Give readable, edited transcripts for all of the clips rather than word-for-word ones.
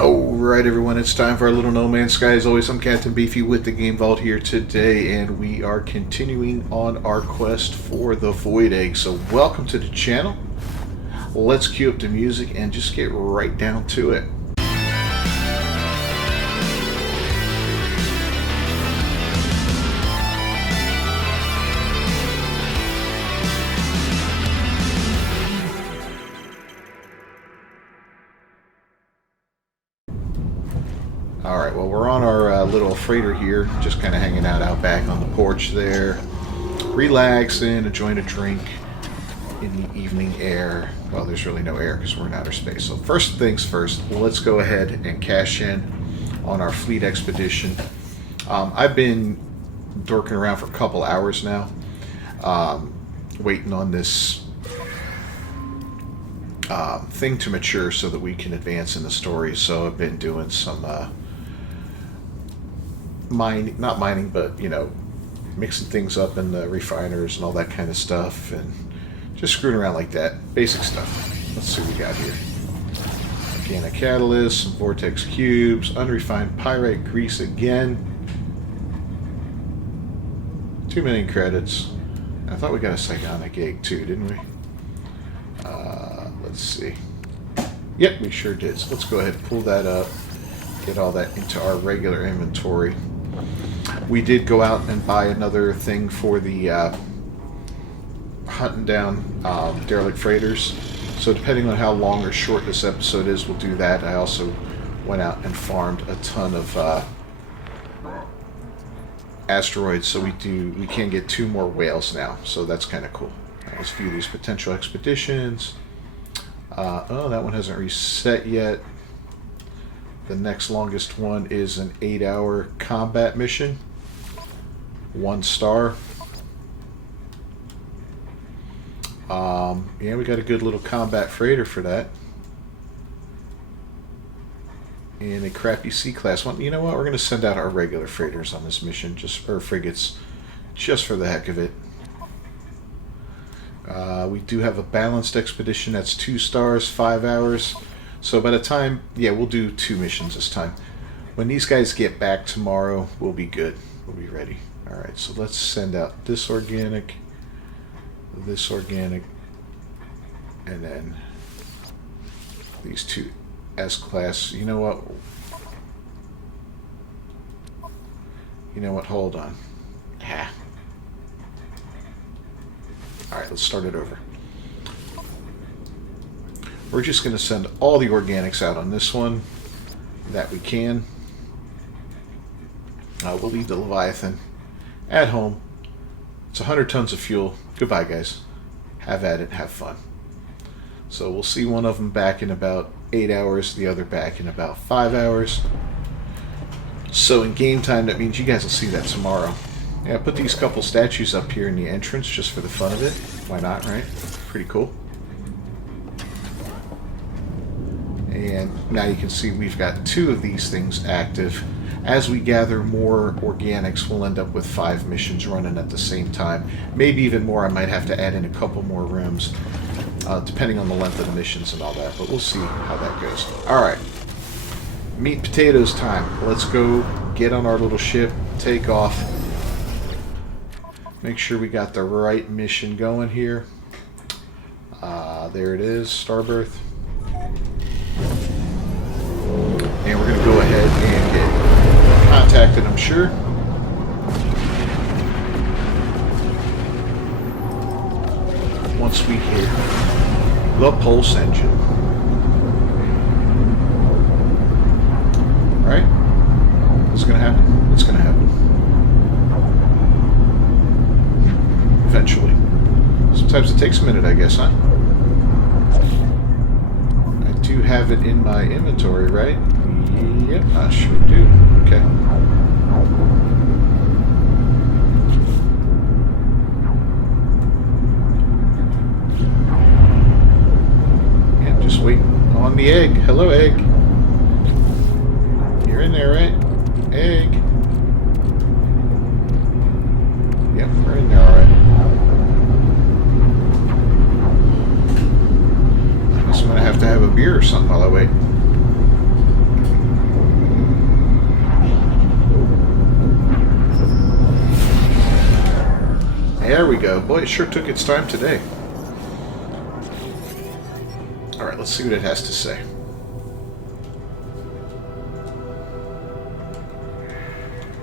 Alright everyone, it's time for our little No Man's Sky. As always, I'm Captain Beefy with the Game Vault here today, and we are continuing on our quest for the Void Egg. So welcome to the channel. Let's cue up the music and just get right down to it. Alright, well, we're on our little freighter here, just kind of hanging out back on the porch there, relaxing, enjoying a drink in the evening air. Well, there's really no air because we're in outer space. So first things first, let's go ahead and cash in on our fleet expedition. I've been dorking around for a couple hours now, waiting on this thing to mature so that we can advance in the story. So I've been doing some not mining, but mixing things up in the refiners and all that kind of stuff, and just screwing around like that. Basic stuff. Let's see what we got here. Organic catalyst, some vortex cubes, unrefined pyrite grease again. 2 million credits. I thought we got a psionic egg too, didn't we? Let's see. Yep, we sure did. So let's go ahead and pull that up. Get all that into our regular inventory. We did go out and buy another thing for the hunting down derelict freighters. So depending on how long or short this episode is, we'll do that. I also went out and farmed a ton of asteroids, so we can get 2 more whales now. So that's kind of cool. Let's view these potential expeditions. Oh, that one hasn't reset yet. The next longest one is an 8-hour combat mission. 1 star. Yeah, we got a good little combat freighter for that. And a crappy C-class one. You know what? We're going to send out our regular freighters on this mission, or frigates, just for the heck of it. We do have a balanced expedition. That's 2 stars, 5 hours. So by the time, yeah, we'll do 2 missions this time. When these guys get back tomorrow, we'll be good. We'll be ready. All right, so let's send out this organic, and then these 2 S-class. You know what? Hold on. Ah. All right, let's start it over. We're just going to send all the organics out on this one that we can. We'll leave the Leviathan at home. It's 100 tons of fuel. Goodbye, guys. Have at it. Have fun. So we'll see one of them back in about 8 hours, the other back in about 5 hours. So in game time, that means you guys will see that tomorrow. Yeah, I put these couple statues up here in the entrance just for the fun of it. Why not, right? Pretty cool. And now you can see we've got 2 of these things active. As we gather more organics, we'll end up with 5 missions running at the same time. Maybe even more. I might have to add in a couple more rooms, depending on the length of the missions and all that. But we'll see how that goes. Alright. Meat potatoes time. Let's go get on our little ship, take off. Make sure we got the right mission going here. There it is, Starbirth. And we're going to go ahead and get contacted, I'm sure. Once we hit the pulse engine. Right? What's going to happen? It's going to happen. Eventually. Sometimes it takes a minute, I guess, huh? I do have it in my inventory, right? Yep, I sure do. Okay. Yeah, just wait on the egg. Hello, egg. You're in there, right? Egg. Yep, we're in there, alright. I guess I'm gonna have to have a beer or something while I wait. There we go. Boy, it sure took its time today. Alright, let's see what it has to say.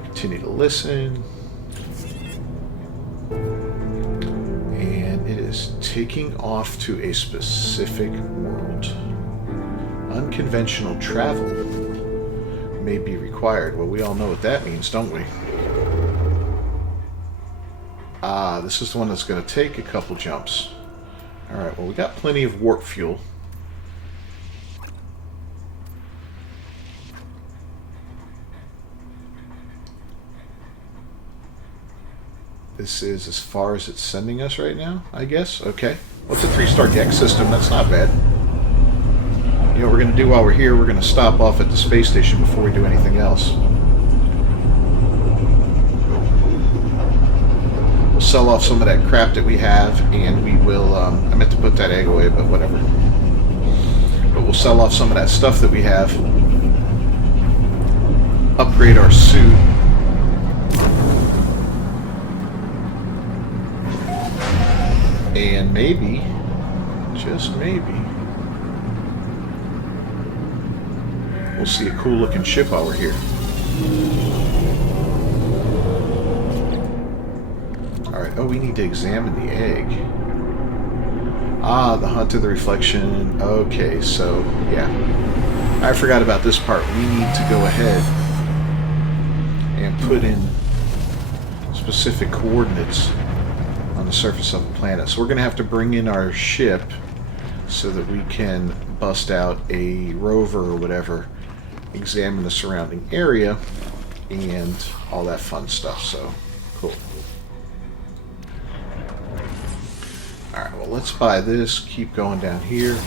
Continue to listen. And it is taking off to a specific world. Unconventional travel may be required. Well, we all know what that means, don't we? Ah, this is the one that's going to take a couple jumps. Alright, well, we got plenty of warp fuel. This is as far as it's sending us right now, I guess. Okay. Well, it's a 3-star deck system. That's not bad. You know what we're going to do while we're here? We're going to stop off at the space station before we do anything else. We'll sell off some of that crap that we have, and we will... I meant to put that egg away, but whatever. But we'll sell off some of that stuff that we have. Upgrade our suit. And maybe, just maybe, we'll see a cool looking ship while we're here. Alright, oh, we need to examine the egg. Ah, the hunt of the reflection. Okay, so, yeah. I forgot about this part. We need to go ahead and put in specific coordinates on the surface of the planet. So we're going to have to bring in our ship so that we can bust out a rover or whatever, examine the surrounding area, and all that fun stuff. So, cool. Alright, well, let's buy this. Keep going down here.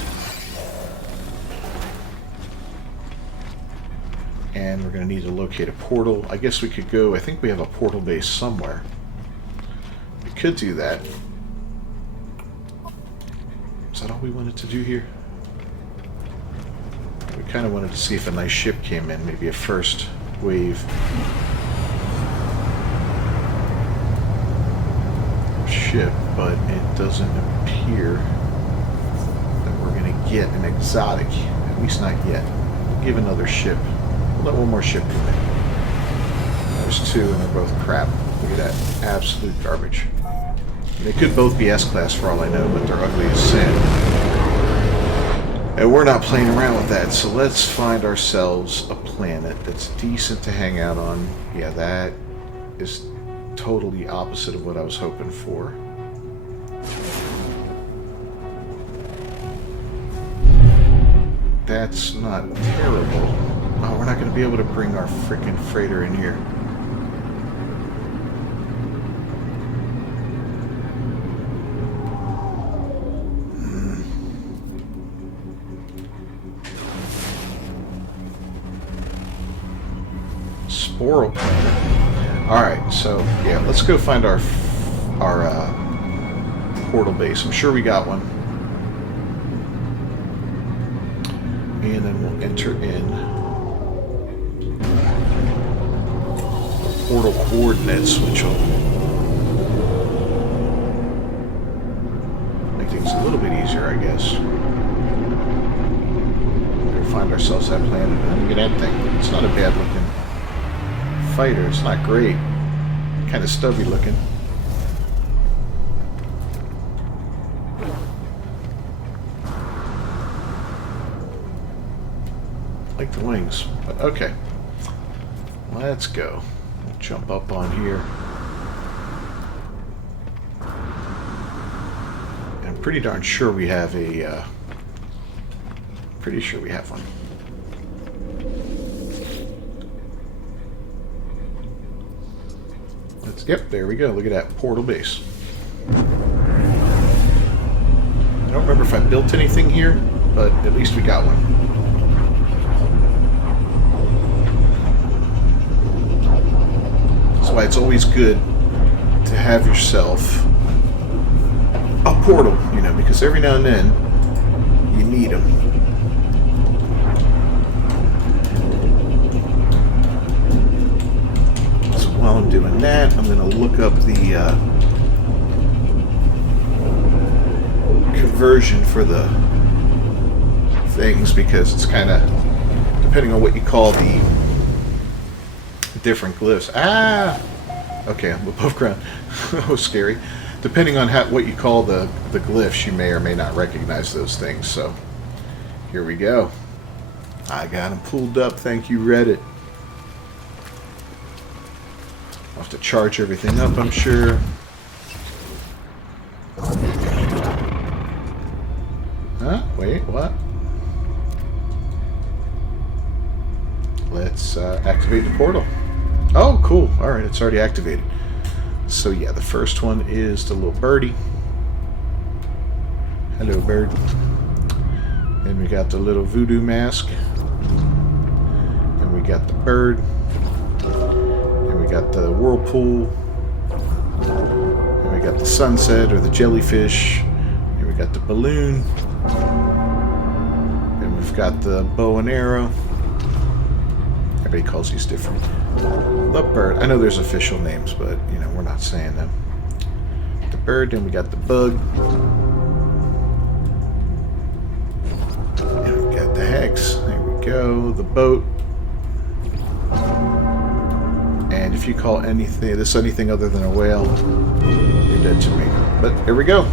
And we're going to need to locate a portal. I guess we could go... I think we have a portal base somewhere. We could do that. Is that all we wanted to do here? We kind of wanted to see if a nice ship came in. Maybe a first wave ship, but it doesn't appear that we're going to get an exotic. At least not yet. We'll give another ship. We'll let one more ship come in. There's two, and they're both crap. Look at that. Absolute garbage. They could both be S-Class for all I know, but they're ugly as sin. And we're not playing around with that, so let's find ourselves a planet that's decent to hang out on. Yeah, that is totally opposite of what I was hoping for. That's not terrible. Oh, we're not going to be able to bring our freaking freighter in here. Sporal planet. Alright, so, yeah, let's go find our portal base. I'm sure we got one. And then we'll enter in portal coordinates, which will make things a little bit easier, I guess. We'll find ourselves that planet. Look at that thing. It's not a bad looking fighter. It's not great. Kind of stubby looking. Like the wings. But okay. Let's go. We'll jump up on here. And I'm pretty darn sure we have a... pretty sure we have one. Yep, there we go. Look at that portal base. I don't remember if I built anything here, but at least we got one. That's why it's always good to have yourself a portal, you know, because every now and then you need them. While I'm doing that, I'm going to look up the version for the things because it's kind of depending on what you call the different glyphs. Ah! Okay, I'm above ground. That was scary. Depending on what you call the glyphs, you may or may not recognize those things. So, here we go. I got them pulled up. Thank you, Reddit. I'll have to charge everything up, I'm sure. Huh? Wait, what? Let's activate the portal. Oh, cool. Alright, it's already activated. So yeah, the first one is the little birdie. Hello, bird. Then we got the little voodoo mask. And we got the bird. And we got the whirlpool. And we got the sunset or the jellyfish. And we got the balloon. And we've got the bow and arrow. Everybody calls these different. The bird. I know there's official names, but you know we're not saying them. The bird, and we got the bug. And we got the hex. There we go. The boat. And if you call anything other than a whale, you're dead to me. But here we go.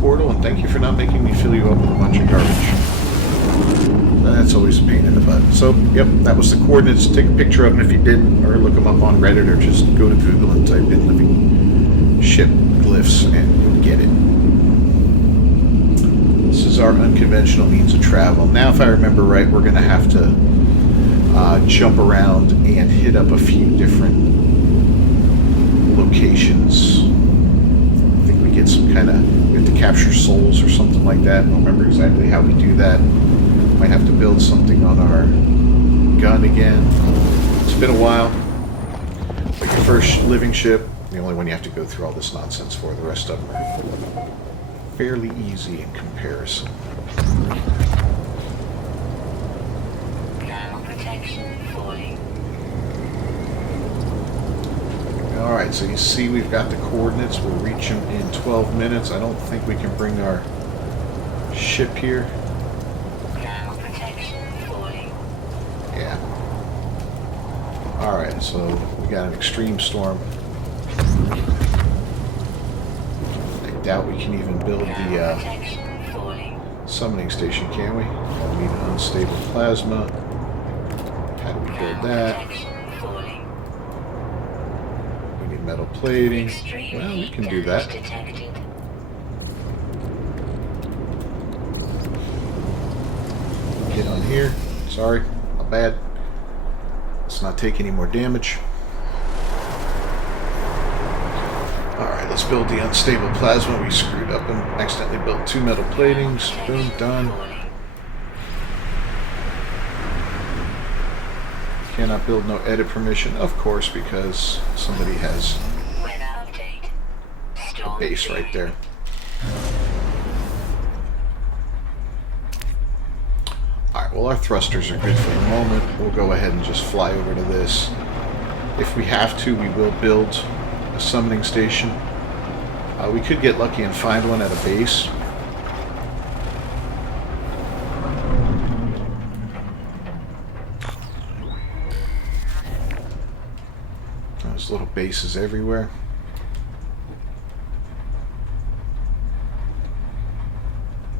Portal, and thank you for not making me fill you up with a bunch of garbage. That's always a pain in the butt. So, yep, that was the coordinates. Take a picture of them if you didn't, or look them up on Reddit, or just go to Google and type in living ship glyphs and you'll get it. This is our unconventional means of travel. Now, if I remember right, we're going to have to jump around and hit up a few different locations. I think we get some kind of... We have to capture souls or something like that. I don't remember exactly how we do that. Might have to build something on our gun again. It's been a while. But your first living ship, the only one you have to go through all this nonsense for. The rest of them are fairly easy in comparison. Alright, so you see we've got the coordinates. We'll reach them in 12 minutes. I don't think we can bring our ship here. Yeah. Alright, so we got an extreme storm. I doubt we can even build the summoning station, can we? We need an unstable plasma. How do we build that? Metal plating. Well, we can do that. Get on here. Sorry, not bad. Let's not take any more damage. Alright, let's build the unstable plasma. We screwed up and accidentally built 2 metal platings. Boom, done. Cannot build, no edit permission, of course, because somebody has a base right there. Alright, well our thrusters are good for the moment. We'll go ahead and just fly over to this. If we have to, we will build a summoning station. We could get lucky and find one at a base. There's little bases everywhere.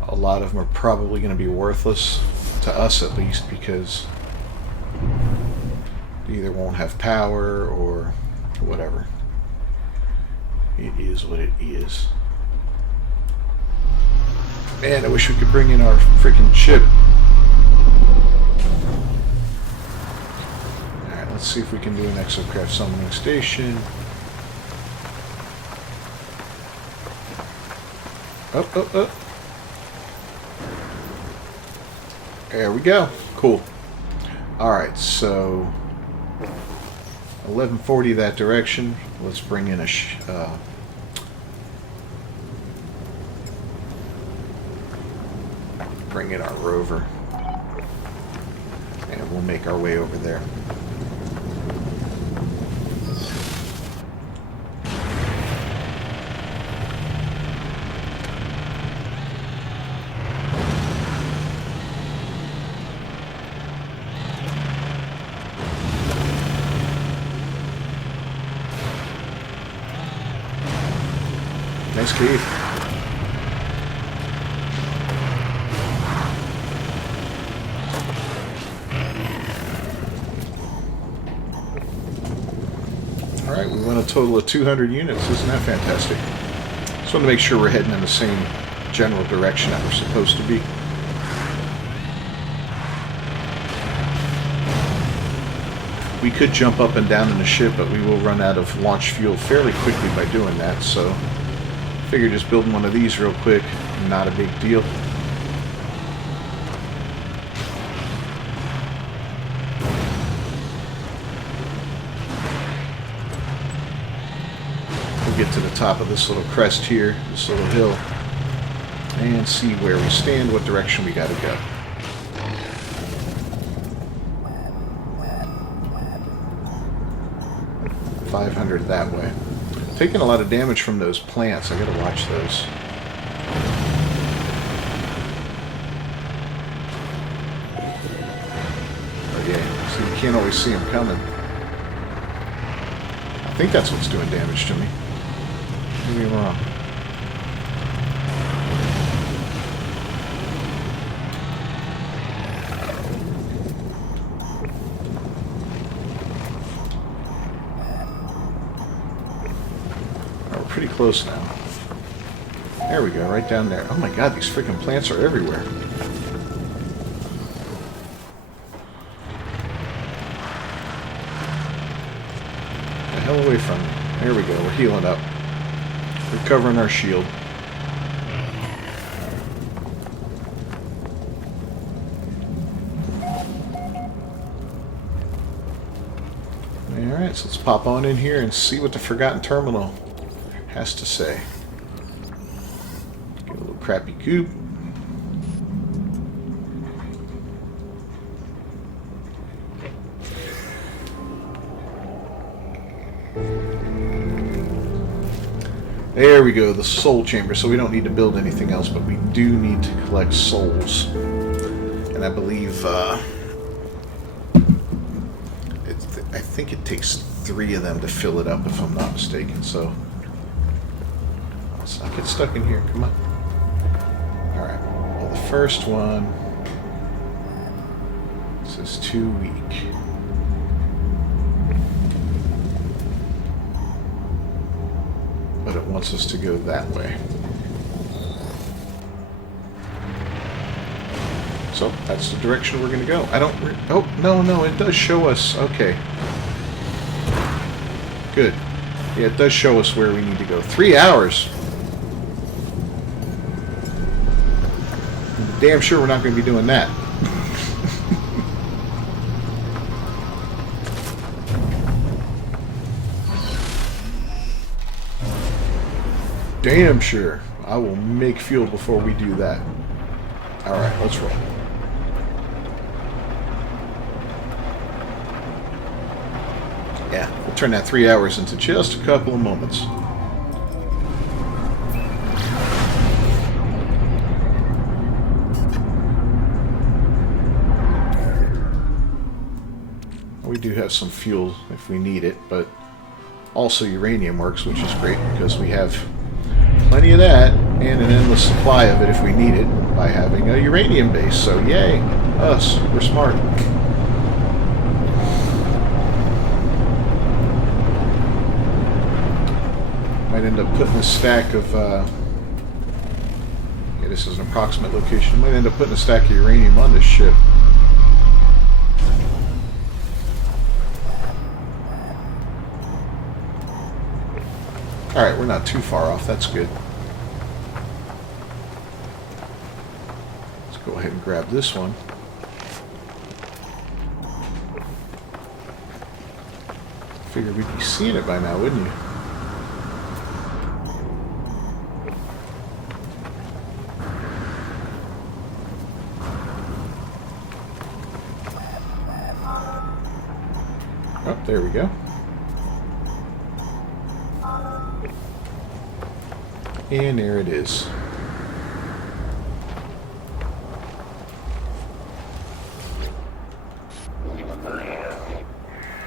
A lot of them are probably going to be worthless, to us at least, because they either won't have power or whatever. It is what it is. Man, I wish we could bring in our freaking ship. Let's see if we can do an exocraft summoning station. Up, up, up. There we go. Cool. Alright, so 1140 that direction. Let's bring in a bring in our rover. And we'll make our way over there. Nice cave. Alright, we won a total of 200 units. Isn't that fantastic? Just want to make sure we're heading in the same general direction that we're supposed to be. We could jump up and down in the ship, but we will run out of launch fuel fairly quickly by doing that, so figure just building one of these real quick, not a big deal. We'll get to the top of this little crest here, this little hill, and see where we stand, what direction we gotta go. $500 that way. Taking a lot of damage from those plants. I gotta watch those. Oh yeah, so you can't always see them coming. I think that's what's doing damage to me. Maybe I'm wrong. Pretty close now. There we go, right down there. Oh my god, these freaking plants are everywhere. The hell away from me. There we go, we're healing up. Recovering our shield. Alright, so let's pop on in here and see what the Forgotten Terminal has to say. Get a little crappy cube. There we go, the soul chamber. So we don't need to build anything else, but we do need to collect souls. And I believe, I think it takes 3 of them to fill it up, if I'm not mistaken. So let's not get stuck in here. Come on. Alright. Well, the first one says too weak. But it wants us to go that way. So that's the direction we're going to go. I don't... Oh, no, it does show us. Okay. Good. Yeah, it does show us where we need to go. 3 hours. Damn sure we're not going to be doing that. Damn sure. I will make fuel before we do that. Alright, let's roll. Yeah, we'll turn that 3 hours into just a couple of moments. We do have some fuel if we need it, but also uranium works, which is great because we have plenty of that and an endless supply of it if we need it by having a uranium base. So yay, us, we're smart. Might end up putting a stack of yeah, this is an approximate location. Might end up putting a stack of uranium on this ship. Alright, we're not too far off. That's good. Let's go ahead and grab this one. Figured we'd be seeing it by now, wouldn't you? There we go. And there it is.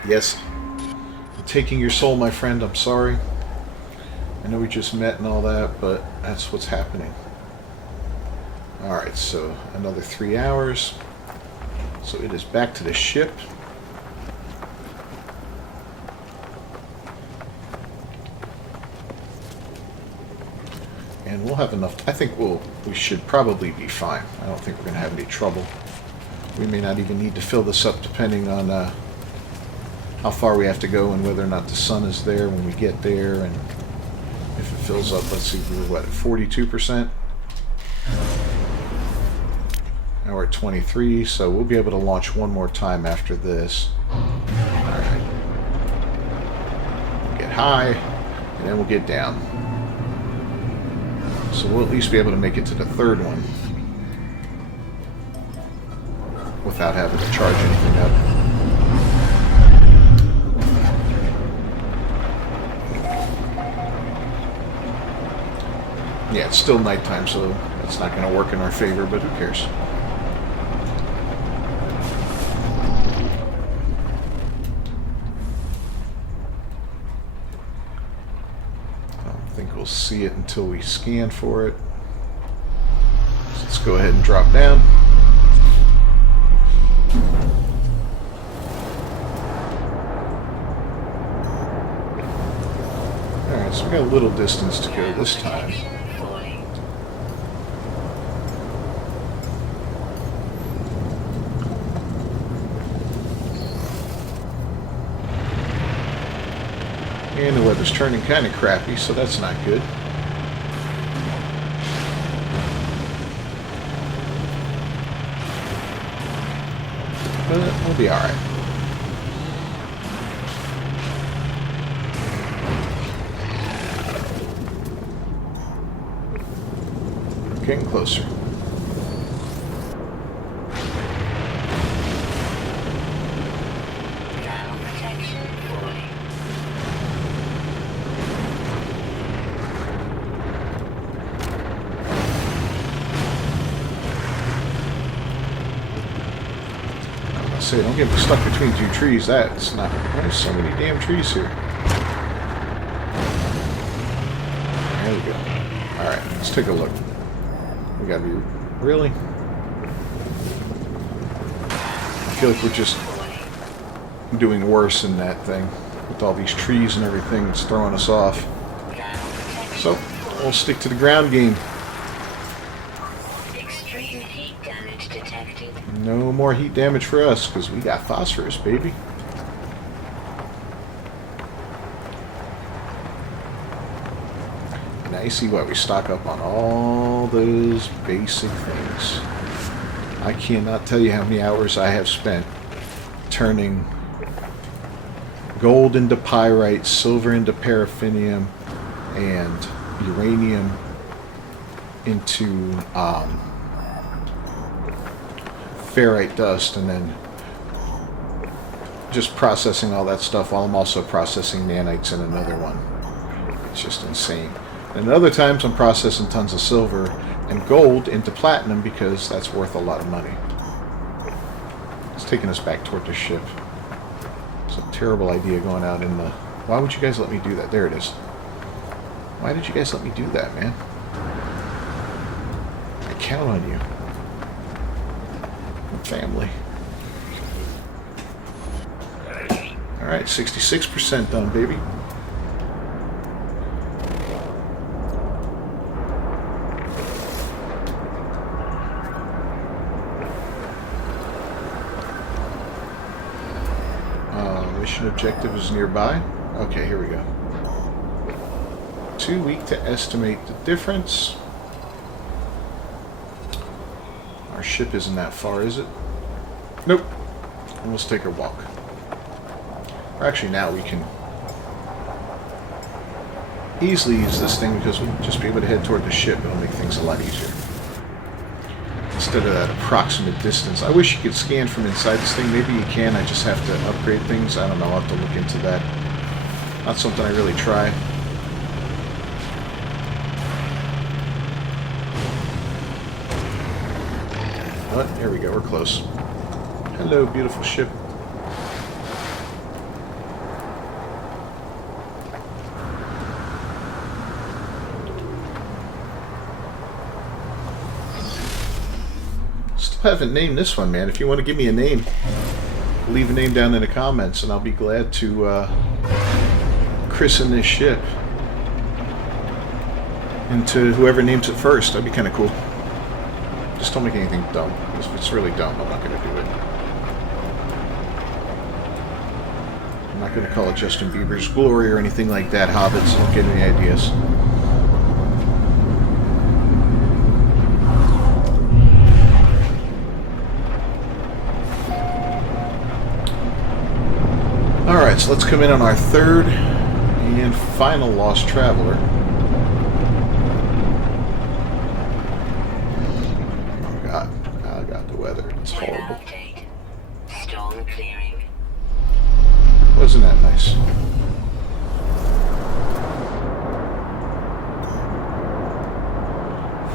Yes. I'm taking your soul, my friend. I'm sorry. I know we just met and all that, but that's what's happening. Alright, so another 3 hours. So it is back to the ship. And we'll have enough. I think we should probably be fine. I don't think we're going to have any trouble. We may not even need to fill this up depending on how far we have to go and whether or not the sun is there when we get there. And if it fills up, let's see, we're what, at 42%? Now we're at 23, so we'll be able to launch one more time after this. Alright. Get high, and then we'll get down. So we'll at least be able to make it to the third one without having to charge anything up. Yeah, it's still nighttime, so it's not going to work in our favor, but who cares? We'll see it until we scan for it. So let's go ahead and drop down. Alright, so we got a little distance to go this time. And the weather's turning kind of crappy, so that's not good. But we'll be alright. Getting closer. Say, don't get stuck between two trees. That's not. There's so many damn trees here. There we go. Alright, let's take a look. We gotta be. Really? I feel like we're just doing worse in that thing. With all these trees and everything, it's throwing us off. So, we'll stick to the ground game. No more heat damage for us, because we got phosphorus, baby. Now you see what we stock up on all those basic things. I cannot tell you how many hours I have spent turning gold into pyrite, silver into paraffinium, and uranium into ferrite dust, and then just processing all that stuff while I'm also processing nanites in another one. It's just insane. And other times I'm processing tons of silver and gold into platinum because that's worth a lot of money. It's taking us back toward the ship. It's a terrible idea going out in the... Why would you guys let me do that? There it is. Why did you guys let me do that, man? I count on you. Family. Alright, 66% done, baby. Mission objective is nearby. Okay, here we go. Too weak to estimate the difference. Our ship isn't that far, is it? Nope. And let's take a walk. Or actually, now we can easily use this thing because we'll just be able to head toward the ship. It'll make things a lot easier. instead of that approximate distance. I wish you could scan from inside this thing. Maybe you can. I just have to upgrade things. I don't know. I'll have to look into that. Not something I really try. But there we go. We're close. Hello, beautiful ship. Still haven't named this one, man. If you want to give me a name, leave a name down in the comments, and I'll be glad to christen this ship. And to whoever names it first, that'd be kind of cool. Just don't make anything dumb. If it's really dumb, I'm not going to do it. I'm not going to call it Justin Bieber's Glory or anything like that, Hobbits. Don't get any ideas. Alright, so let's come in on our third and final Lost Traveler. It's horrible. Storm clearing. Wasn't that nice?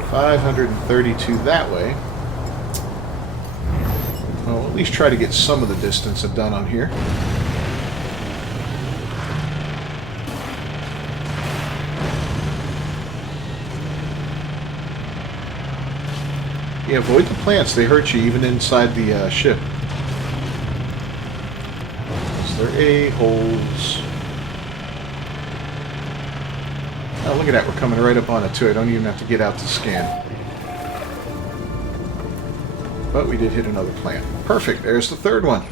$532 that way. Well, at least try to get some of the distance done on here. Yeah, avoid the plants. They hurt you even inside the ship. They're a-holes. Oh, look at that. We're coming right up on it, too. I don't even have to get out to scan. But we did hit another plant. Perfect. There's the third one.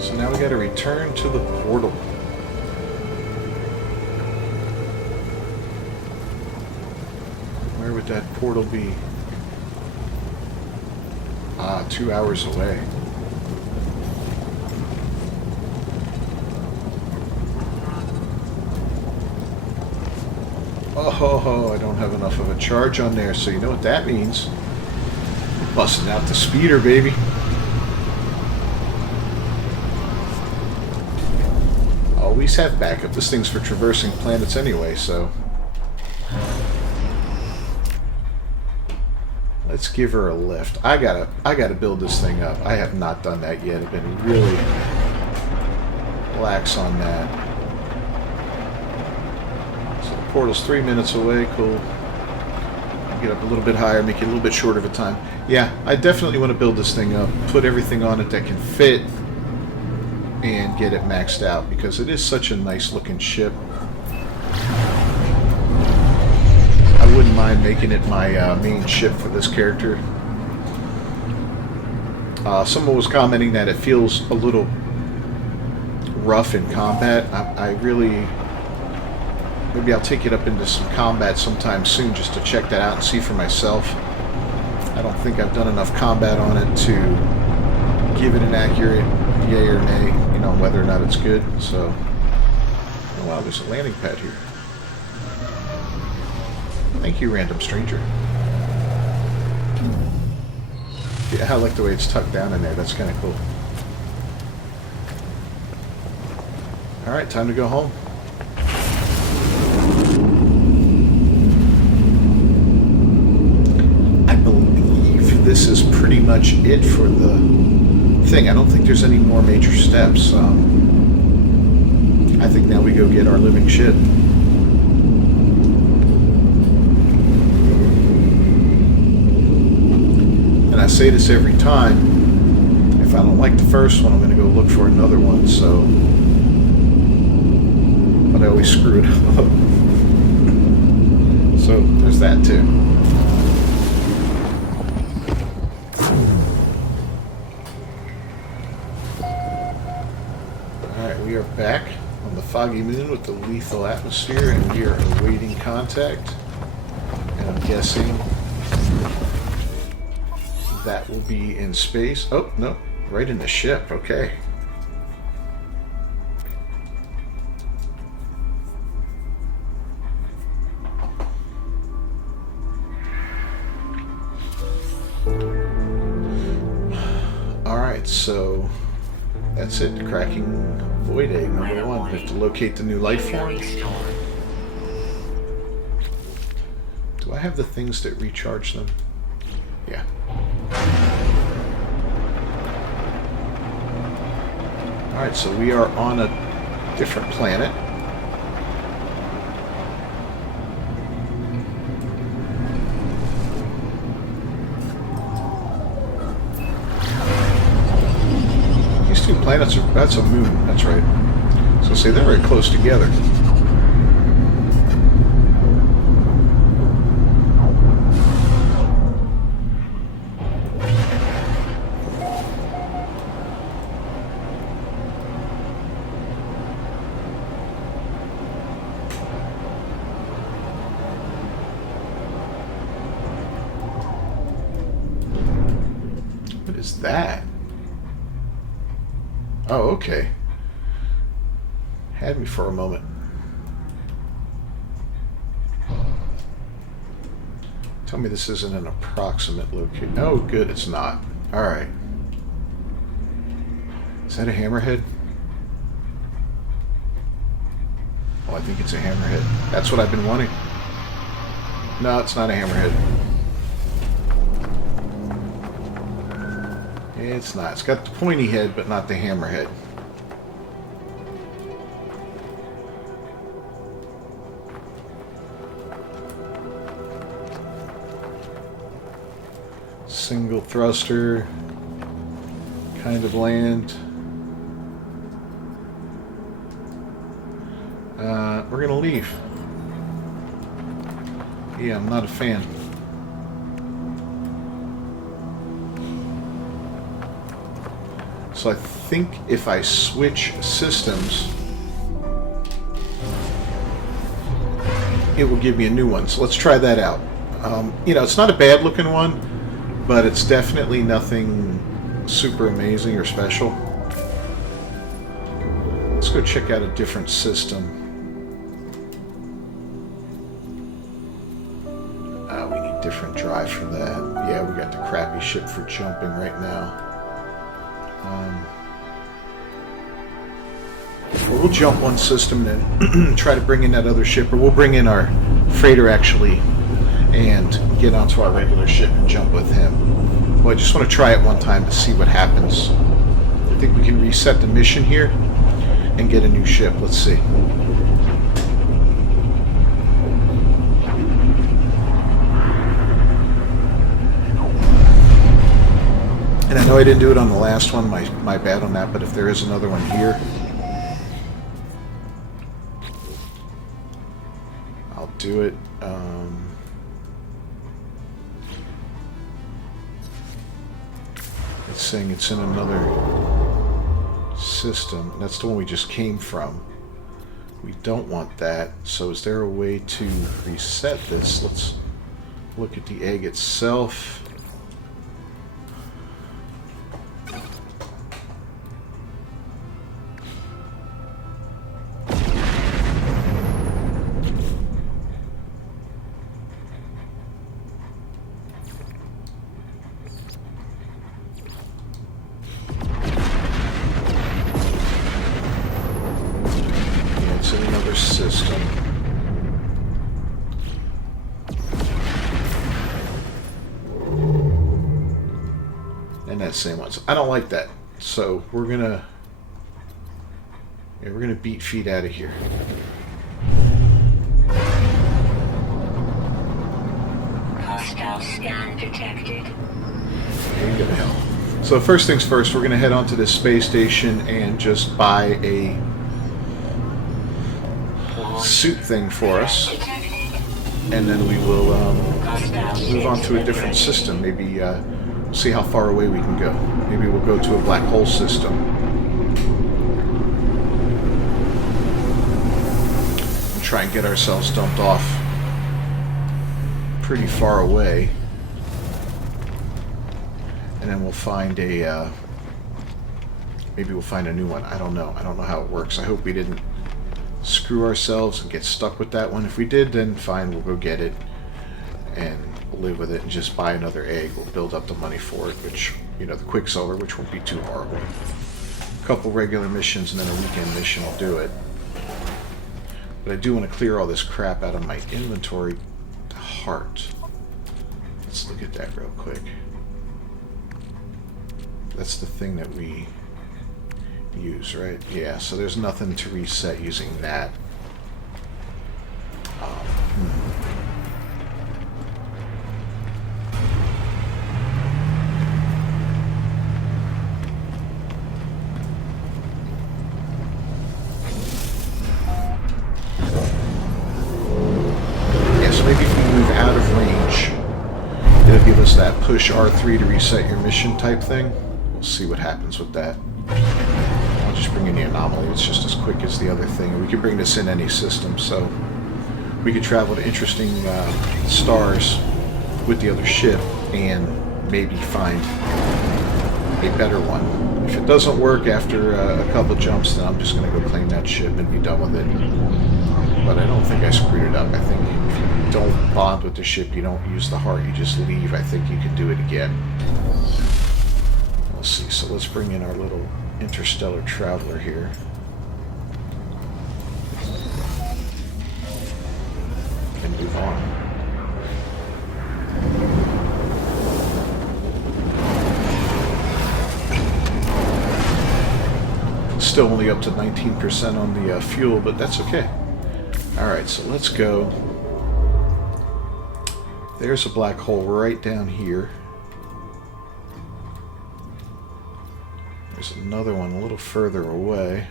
So now we got to return to the portal. Where would that portal be? Ah, 2 hours away. Oh, I don't have enough of a charge on there, so you know what that means. Busting out the speeder, baby. Always have backup. This thing's for traversing planets anyway, so... Let's give her a lift. I gotta build this thing up. I have not done that yet. I've been really lax on that. So the portal's 3 minutes away. Cool. Get up a little bit higher, make it a little bit shorter of a time. Yeah, I definitely want to build this thing up, put everything on it that can fit, and get it maxed out, because it is such a nice looking ship. I wouldn't mind making it my main ship for this character. Someone was commenting that it feels a little rough in combat. I really... Maybe I'll take it up into some combat sometime soon just to check that out and see for myself. I don't think I've done enough combat on it to give it an accurate yay or nay, you know, whether or not it's good. So, oh wow, there's a landing pad here. Thank you, random stranger. Yeah, I like the way it's tucked down in there. That's kind of cool. Alright, time to go home. I believe this is pretty much it for the thing. I don't think there's any more major steps. I think now we go get our living ship. And I say this every time, if I don't like the first one, I'm going to go look for another one, so... But I always screw it up. So, there's that too. Alright, we are back on the foggy moon with the lethal atmosphere, and we are awaiting contact. And I'm guessing... that will be in space. Oh, no, right in the ship. Okay. Alright, so that's it. Cracking void egg number 1. We have to locate the new life form. Do I have the things that recharge them? Yeah. Alright, so we are on a different planet. These two planets are... That's a moon, that's right. So say they're very close together. What is that? Oh, okay. Had me for a moment. Tell me this isn't an approximate location. Oh, good, it's not. Alright. Is that a hammerhead? Oh, I think it's a hammerhead. That's what I've been wanting. No, it's not a hammerhead. It's not. It's got the pointy head, but not the hammerhead. Single thruster kind of land. We're gonna leave. Yeah, I'm not a fan. So I think if I switch systems, it will give me a new one. So let's try that out. You know, it's not a bad looking one, but it's definitely nothing super amazing or special. Let's go check out a different system. We need different drive for that. Yeah, we got the crappy ship for jumping right now. Well, we'll jump one system and then try to bring in that other ship, or we'll bring in our freighter actually and get onto our regular ship and jump with him. Well, I just want to try it one time to see what happens. I think we can reset the mission here and get a new ship. Let's see. And I know I didn't do it on the last one, my bad on that, but if there is another one here, I'll do it. It's saying it's in another system. That's the one we just came from. We don't want that, so is there a way to reset this? Let's look at the egg itself. System. And that same one. So I don't like that. So we're gonna beat feet out of here. Hostile scan detected. There you go to hell. So first things first, we're gonna head onto this space station and just buy a suit thing for us, and then we will move on to a different system. Maybe see how far away we can go. Maybe we'll go to a black hole system. And try and get ourselves dumped off pretty far away. and then we'll find a maybe we'll find a new one. I don't know. I don't know how it works. I hope we didn't screw ourselves and get stuck with that one. If we did, then fine, we'll go get it and live with it and just buy another egg. We'll build up the money for it, which, you know, the Quicksilver, which won't be too horrible. A couple regular missions and then a weekend mission will do it. But I do want to clear all this crap out of my inventory. The heart. Let's look at that real quick. That's the thing that we use, right? Yeah, so there's nothing to reset using that. Yeah, so maybe if we move out of range, it'll give us that push R3 to reset your mission type thing. We'll see what happens with that. I'll just bring in the anomaly. It's just as quick as the other thing. We could bring this in any system, so we could travel to interesting stars with the other ship and maybe find a better one. If it doesn't work after a couple jumps, then I'm just going to go claim that ship and be done with it. But I don't think I screwed it up. I think if you don't bond with the ship, you don't use the heart, you just leave. I think you can do it again. Let's see. So let's bring in our little interstellar traveler here. And move on. Still only up to 19% on the fuel, but that's okay. Alright, so let's go. There's a black hole right down here. There's another one a little further away.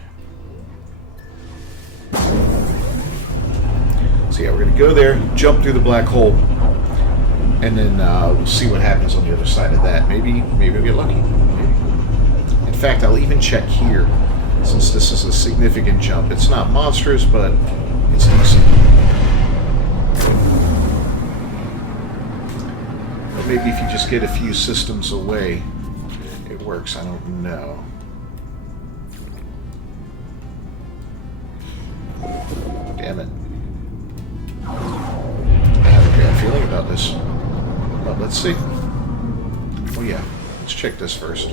So yeah, we're going to go there, jump through the black hole, and then we'll see what happens on the other side of that. Maybe we'll get lucky. Maybe. In fact, I'll even check here, since this is a significant jump. It's not monstrous, but it's decent. But maybe if you just get a few systems away, it works. I don't know. Damn it. I have a bad feeling about this. But let's see. Oh yeah, let's check this first.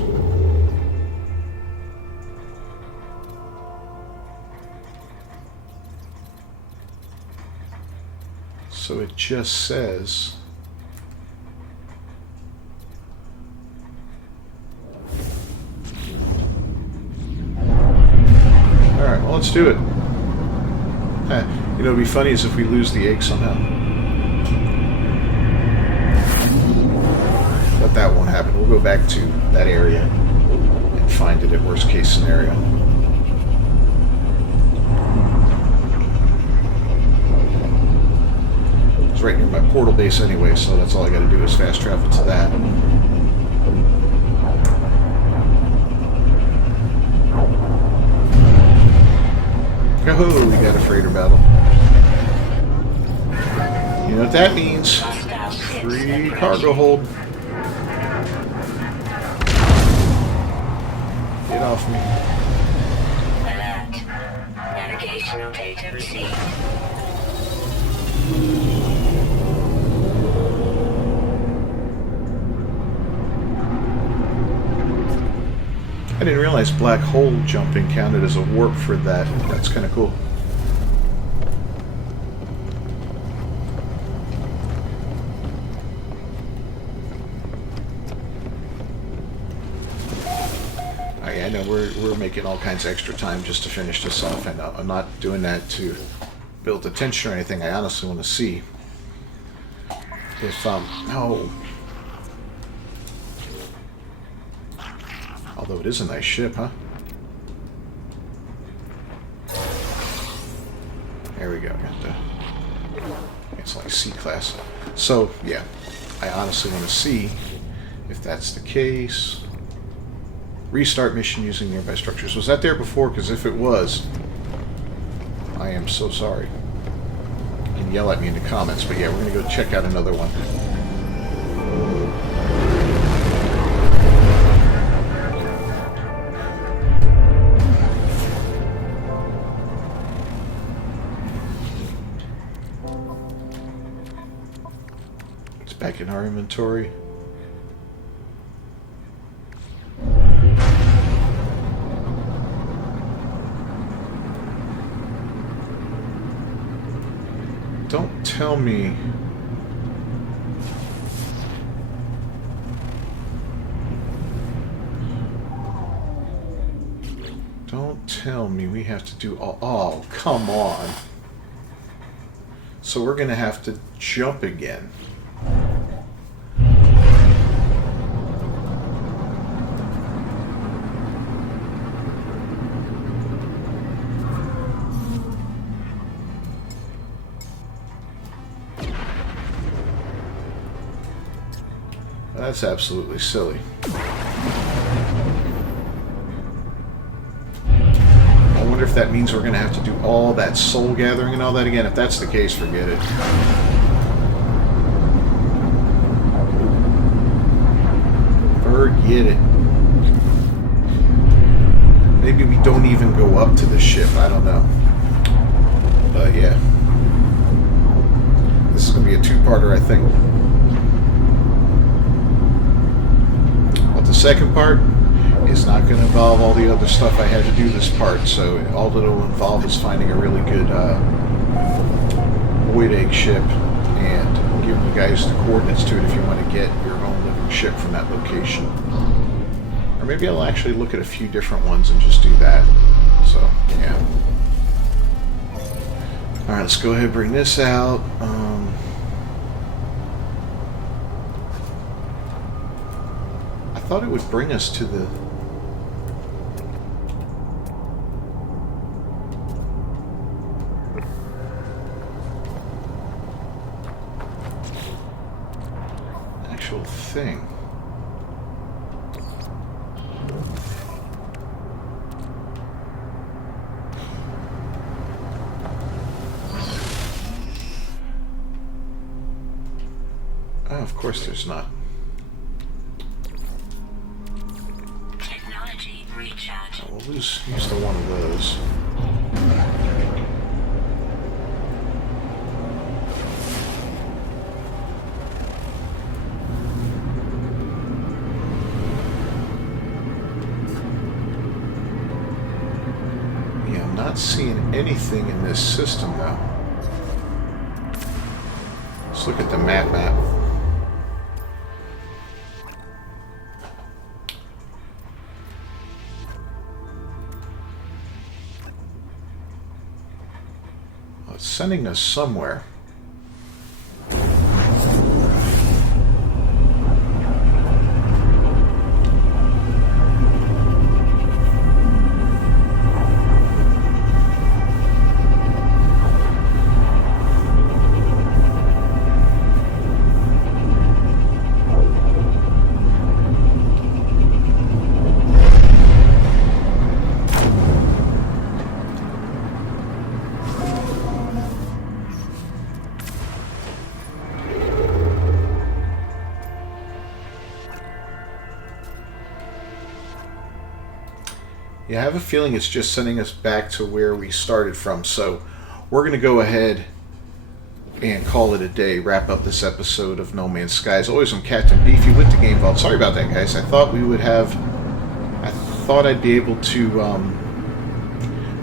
So it just says alright, well, let's do it. You know, it'd be funny is if we lose the egg somehow. But that won't happen. We'll go back to that area and find it at worst case scenario. It's right near my portal base anyway, so that's all I gotta do is fast travel to that. Oh, we got a freighter battle. You know what that means? Free cargo hold. Get off me. Alert. Navigational data received. I didn't realize black hole jumping counted as a warp for that. That's kind of cool. I know we're making all kinds of extra time just to finish this off, and I'm not doing that to build the tension or anything. I honestly want to see if no. Although it is a nice ship, huh? There we go. It's like C-class. So, yeah. I honestly want to see if that's the case. Restart mission using nearby structures. Was that there before? Because if it was, I am so sorry. You can yell at me in the comments, but yeah, we're going to go check out another one. Back in our inventory. Don't tell me. Don't tell me we have to do all. Oh, come on. So we're going to have to jump again. That's absolutely silly. I wonder if that means we're going to have to do all that soul gathering and all that again. If that's the case, forget it. Forget it. Maybe we don't even go up to the ship. I don't know. But yeah. This is going to be a two-parter, I think. The second part is not going to involve all the other stuff I had to do this part, so all that it'll involve is finding a really good void egg ship and giving you guys the coordinates to it if you want to get your own living ship from that location. Or maybe I'll actually look at a few different ones and just do that. So, yeah. Alright, let's go ahead and bring this out. I thought it would bring us to the... actual thing. Oh, of course there's not. We'll use the one of those. Yeah, I'm not seeing anything in this system though. Let's look at the map. Sending us somewhere. Yeah, I have a feeling it's just sending us back to where we started from. So we're going to go ahead and call it a day. Wrap up this episode of No Man's Sky. As always, I'm Captain Beefy with the Game Vault. Sorry about that, guys. I thought we would have... I thought I'd be able to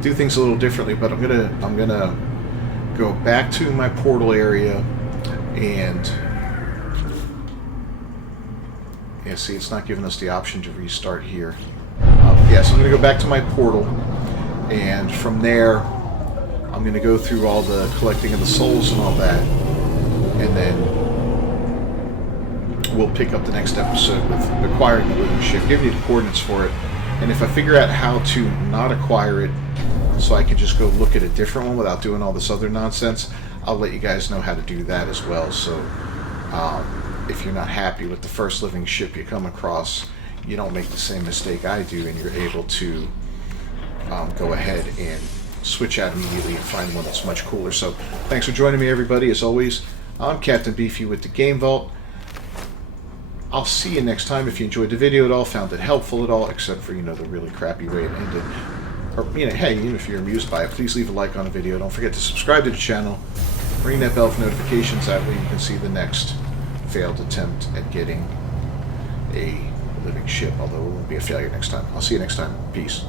do things a little differently, but I'm gonna go back to my portal area and... yeah, see, it's not giving us the option to restart here. Yeah, so I'm going to go back to my portal, and from there, I'm going to go through all the collecting of the souls and all that, and then we'll pick up the next episode with acquiring the living ship, giving you the coordinates for it, and if I figure out how to not acquire it, so I can just go look at a different one without doing all this other nonsense, I'll let you guys know how to do that as well. So, if you're not happy with the first living ship you come across, you don't make the same mistake I do, and you're able to go ahead and switch out immediately and find one that's much cooler. So thanks for joining me, everybody. As always, I'm Captain Beefy with the Game Vault. I'll see you next time. If you enjoyed the video at all, found it helpful at all, except for, the really crappy way it ended, or, hey, even if you're amused by it, please leave a like on the video. Don't forget to subscribe to the channel, ring that bell for notifications. That way you can see the next failed attempt at getting a living ship, although it won't be a failure next time. I'll see you next time. Peace.